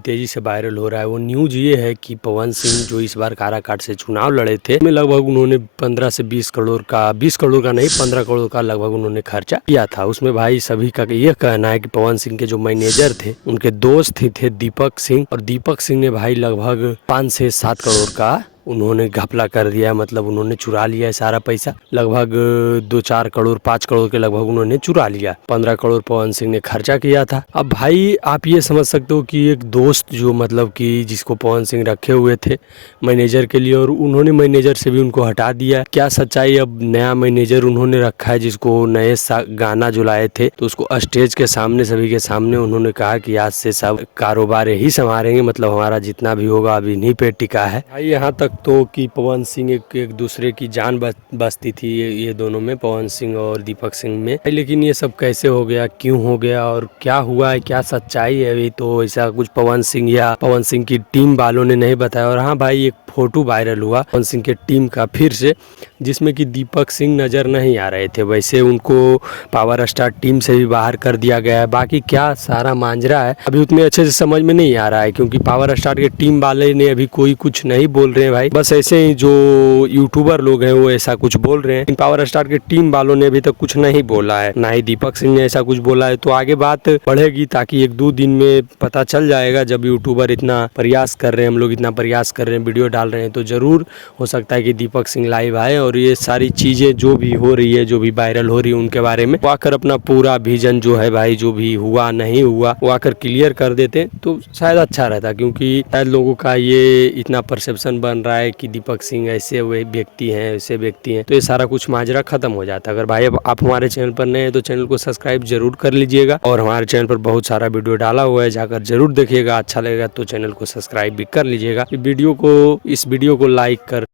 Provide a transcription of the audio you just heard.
तेजी से वायरल हो रहा है। वो न्यूज ये है कि पवन सिंह जो इस बार काराकाट से चुनाव लड़े थे, में लगभग उन्होंने 15 से 20 करोड़ का, 20 करोड़ का नहीं 15 करोड़ का लगभग उन्होंने खर्चा किया था। उसमें भाई सभी का ये कहना है कि पवन सिंह के जो मैनेजर थे उनके दोस्त ही थे दीपक सिंह, और दीपक सिंह ने भाई लगभग 5 से 7 करोड़ का उन्होंने घपला कर दिया। मतलब उन्होंने चुरा लिया है सारा पैसा, लगभग 2-4 करोड़ 5 करोड़ के लगभग उन्होंने चुरा लिया। 15 करोड़ पवन सिंह ने खर्चा किया था। अब भाई आप ये समझ सकते हो कि एक दोस्त जो मतलब कि जिसको पवन सिंह रखे हुए थे मैनेजर के लिए, और उन्होंने मैनेजर से भी उनको हटा दिया। क्या सच्चाई, अब नया मैनेजर उन्होंने रखा है जिसको नए गाना जो लाए थे तो उसको स्टेज के सामने सभी के सामने उन्होंने कहा कि आज से सब कारोबार ही संभालेंगे, मतलब हमारा जितना भी होगा अभी इन्हीं पे टिका है। भाई यहाँ तक तो कि पवन सिंह एक दूसरे की जान बचती थी ये दोनों में, पवन सिंह और दीपक सिंह में। लेकिन ये सब कैसे हो गया, क्यों हो गया और क्या हुआ है, क्या सच्चाई है, अभी तो ऐसा कुछ पवन सिंह या पवन सिंह की टीम वालों ने नहीं बताया। और हाँ भाई, एक फोटो वायरल हुआ पवन सिंह के टीम का फिर से, जिसमें कि दीपक सिंह नज़र नहीं आ रहे थे। वैसे उनको पावर स्टार टीम से भी बाहर कर दिया गया है। बाकी क्या सारा मांजरा है अभी उतने अच्छे से समझ में नहीं आ रहा है, क्योंकि पावर स्टार के टीम वाले ने अभी कोई कुछ नहीं बोल रहे हैं भाई। बस ऐसे ही जो यूट्यूबर लोग हैं वो ऐसा कुछ बोल रहे हैं। पावर स्टार के टीम वालों ने अभी तक कुछ नहीं बोला है, ना ही दीपक सिंह ने ऐसा कुछ बोला है। तो आगे बात बढ़ेगी, ताकि 1-2 दिन में पता चल जाएगा। जब यूट्यूबर इतना प्रयास कर रहे हैं, हम लोग इतना प्रयास कर रहे हैं, वीडियो डाल रहे हैं, तो जरूर हो सकता है कि दीपक सिंह लाइव आए और ये सारी चीजें जो भी हो रही है, जो भी वायरल हो रही है उनके बारे में वो आकर अपना पूरा विजन जो है भाई, जो भी हुआ नहीं हुआ वो आकर क्लियर कर देते तो शायद अच्छा रहता। क्योंकि शायद लोगों का ये इतना परसेप्शन बन रहा है कि दीपक सिंह ऐसे व्यक्ति हैं, ऐसे व्यक्ति हैं, तो ये सारा कुछ माजरा खत्म हो जाता। अगर भाई अब आप हमारे चैनल पर नए हैं तो चैनल को सब्सक्राइब जरूर कर लीजिएगा, और हमारे चैनल पर बहुत सारा वीडियो डाला हुआ है, जाकर जरूर देखिएगा। अच्छा लगेगा तो चैनल को सब्सक्राइब भी कर लीजिएगा। इस वीडियो को लाइक कर